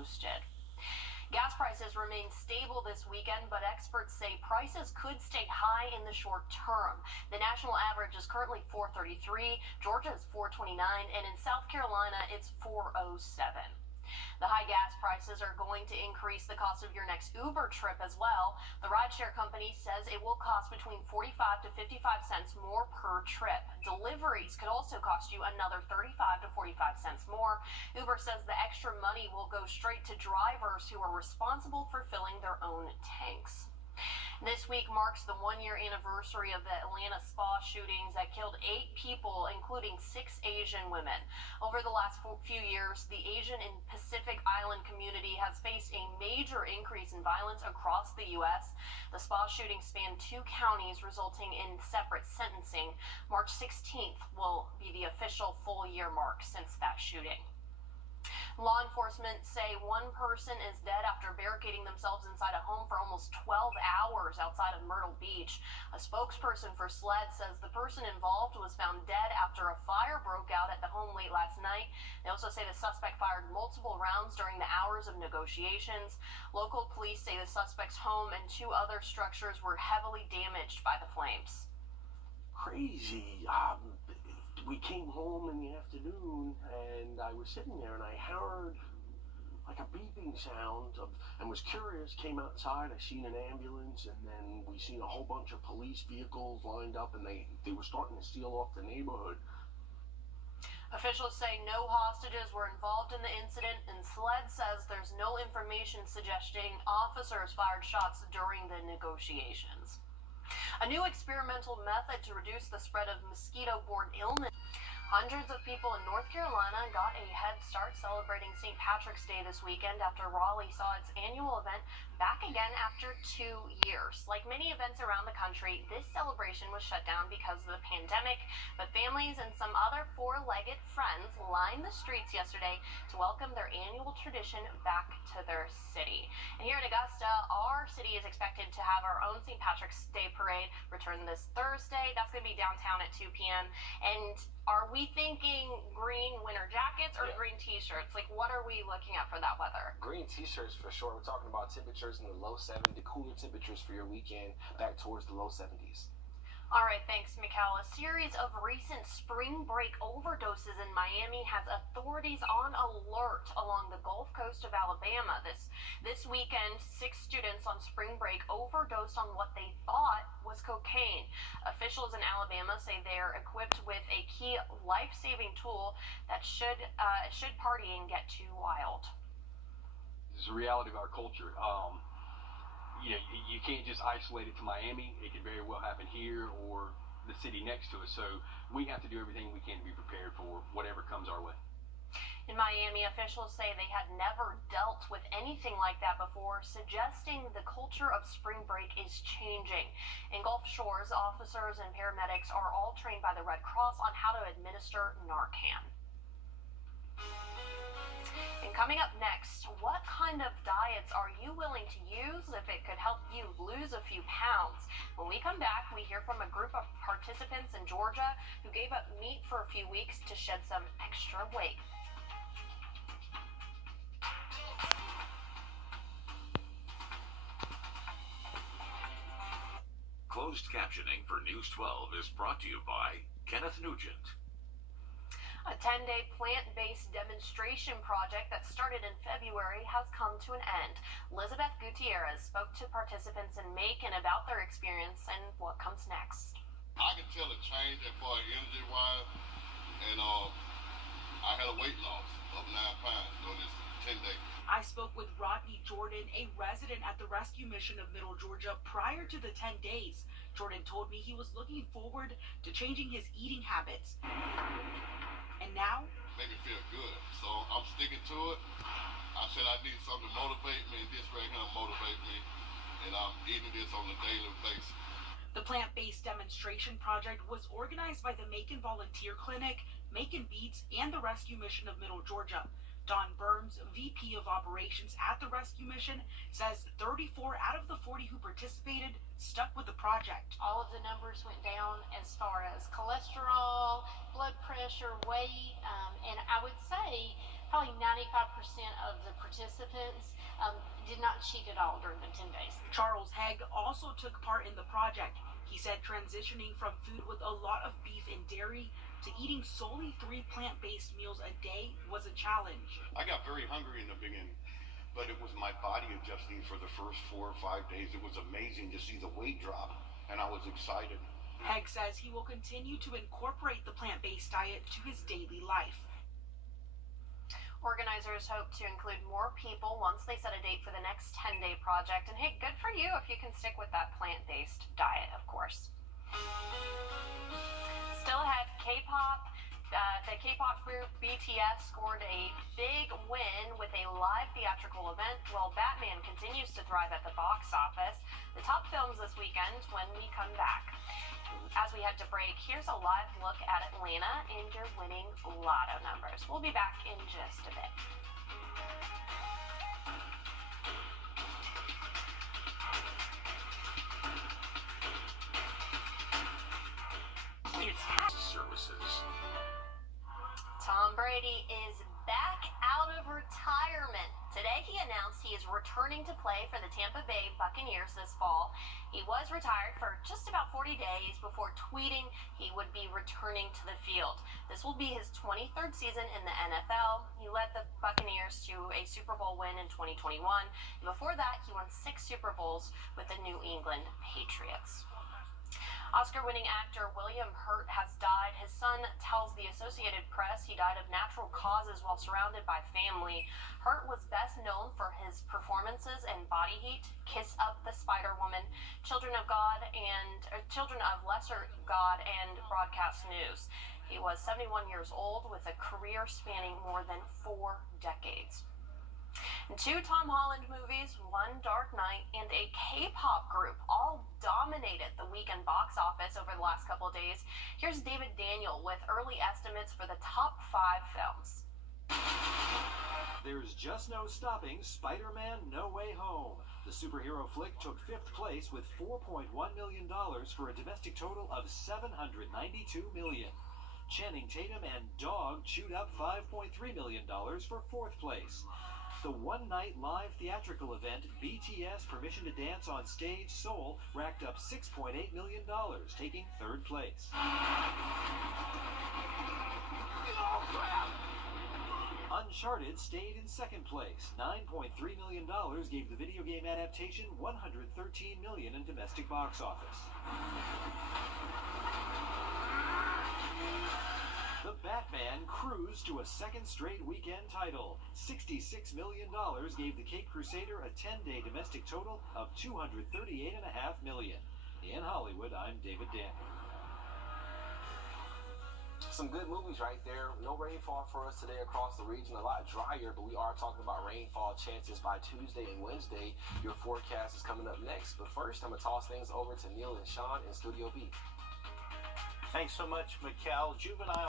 posted. Gas prices remain stable this weekend, but experts say prices could stay high in the short term. The national average is currently $4.33, Georgia is $4.29, and in South Carolina it's $4.07. The high gas prices are going to increase the cost of your next Uber trip as well. The rideshare company says it will cost between 45 to 55 cents more per trip. Deliveries could also cost you another 35 to 45 cents more. Uber says the extra money will go straight to drivers who are responsible for filling their own tanks. This week marks the one-year anniversary of the Atlanta spa shootings that killed 8 people, including 6 Asian women. Over the last few years, the Asian and Pacific Island community has faced a major increase in violence across the U.S. The spa shootings span 2 counties, resulting in separate sentencing. March 16th will be the official full-year mark since that shooting. Law enforcement say one person is dead after barricading themselves inside a home for almost 12 hours outside of Myrtle Beach. A spokesperson for SLED says the person involved was found dead after a fire broke out at the home late last night. They also say the suspect fired multiple rounds during the hours of negotiations. Local police say the suspect's home and 2 other structures were heavily damaged by the flames. Crazy. We came home in the afternoon and I was sitting there and I heard like a beeping sound and was curious, came outside, I seen an ambulance, and then we seen a whole bunch of police vehicles lined up, and they were starting to seal off the neighborhood. Officials say no hostages were involved in the incident, and SLED says there's no information suggesting officers fired shots during the negotiations. A new experimental method to reduce the spread of mosquito-borne illness. Hundreds of people in North Carolina got a head start celebrating St. Patrick's Day this weekend after Raleigh saw its annual event back again after 2 years. Like many events around the country, this celebration was shut down because of the pandemic, but families and some other 4-legged friends lined the streets yesterday to welcome their annual tradition back to their city. And here in Augusta, our city is expected to have our own St. Patrick's Day parade return this Thursday. That's going to be downtown at 2 p.m. And are we thinking green winter jackets or green t-shirts? Like, what are we looking at for that weather? Green t-shirts for sure. We're talking about temperatures in the low 70s, cooler temperatures for your weekend, back towards the low 70s. All right, thanks, Mikal. A series of recent spring break overdoses in Miami has authorities on alert along the Gulf Coast of Alabama. This weekend, 6 students on spring break overdosed on what they thought was cocaine. Officials in Alabama say they're equipped with a key life-saving tool that should partying get too wild. It's a reality of our culture. You can't just isolate it to Miami. It could very well happen here or the city next to us. So we have to do everything we can to be prepared for whatever comes our way. In Miami, officials say they had never dealt with anything like that before, suggesting the culture of spring break is changing. In Gulf Shores, officers and paramedics are all trained by the Red Cross on how to administer Narcan. And coming up next, what kind of diets are you willing to use if it could help you lose a few pounds? When we come back, we hear from a group of participants in Georgia who gave up meat for a few weeks to shed some extra weight. Closed captioning for News 12 is brought to you by Kenneth Nugent. A 10-day plant-based demonstration project that started in February has come to an end. Elizabeth Gutierrez spoke to participants in Macon about their experience and what comes next. I can tell a change as far as energy-wise, and I had a weight loss of 9 pounds during this 10 days. I spoke with Rodney Jordan, a resident at the Rescue Mission of Middle Georgia, prior to the 10 days. Jordan told me he was looking forward to changing his eating habits. And now? Make me feel good. So I'm sticking to it. I said I need something to motivate me, and this right here motivates me. And I'm eating this on a daily basis. The plant-based demonstration project was organized by the Macon Volunteer Clinic, Macon Beats, and the Rescue Mission of Middle Georgia. Don Burns, VP of Operations at the Rescue Mission, says 34 out of the 40 who participated stuck with the project. All of the numbers went down as far as cholesterol, blood pressure, weight, and I would say probably 95% of the participants did not cheat at all during the 10 days. Charles Hegg also took part in the project. He said transitioning from food with a lot of beef and dairy to eating solely 3 plant-based meals a day was a challenge. I got very hungry in the beginning, but it was my body adjusting for the first 4 or 5 days. It was amazing to see the weight drop, and I was excited. Hegg says he will continue to incorporate the plant-based diet to his daily life. Organizers hope to include more people once they set a date for the next 10-day project. And hey, good for you if you can stick with that plant-based diet, of course. Still ahead, K-pop. The K-pop group BTS scored a big win with a live theatrical event, while Batman continues to thrive at the box office. The top films this weekend when we come back. As we head to break, here's a live look at Atlanta and your winning lotto numbers. We'll be back in just a bit. Services. Tom Brady is back out of retirement. Today he announced he is returning to play for the Tampa Bay Buccaneers this fall. He was retired for just about 40 days before tweeting he would be returning to the field. This will be his 23rd season in the NFL. He led the Buccaneers to a Super Bowl win in 2021. Before that, he won 6 Super Bowls with the New England Patriots. Oscar-winning actor William Hurt has died. His son tells the Associated Press he died of natural causes while surrounded by family. Hurt was best known for his performances in Body Heat, Kiss Up the Spider-Woman, Children of Lesser God, and Broadcast News. He was 71 years old with a career spanning more than 4 decades. 2 Tom Holland movies, 1 Dark Knight, and a K-pop group all dominated the weekend box office over the last couple of days. Here's David Daniel with early estimates for the top 5 films. There's just no stopping Spider-Man No Way Home. The superhero flick took 5th place with $4.1 million for a domestic total of $792 million. Channing Tatum and Dog chewed up $5.3 million for 4th place. The one-night live theatrical event, BTS Permission to Dance on Stage Seoul, racked up $6.8 million, taking 3rd place. Uncharted stayed in 2nd place. $9.3 million gave the video game adaptation $113 million in domestic box office. The Batman cruised to a 2nd straight weekend title. $66 million gave the Cape Crusader a 10-day domestic total of $238.5 million. In Hollywood, I'm David Daniel. Some good movies right there. No rainfall for us today across the region. A lot drier, but we are talking about rainfall chances by Tuesday and Wednesday. Your forecast is coming up next. But first, I'm going to toss things over to Neil and Sean in Studio B. Thanks so much, Mikkel. Juvenile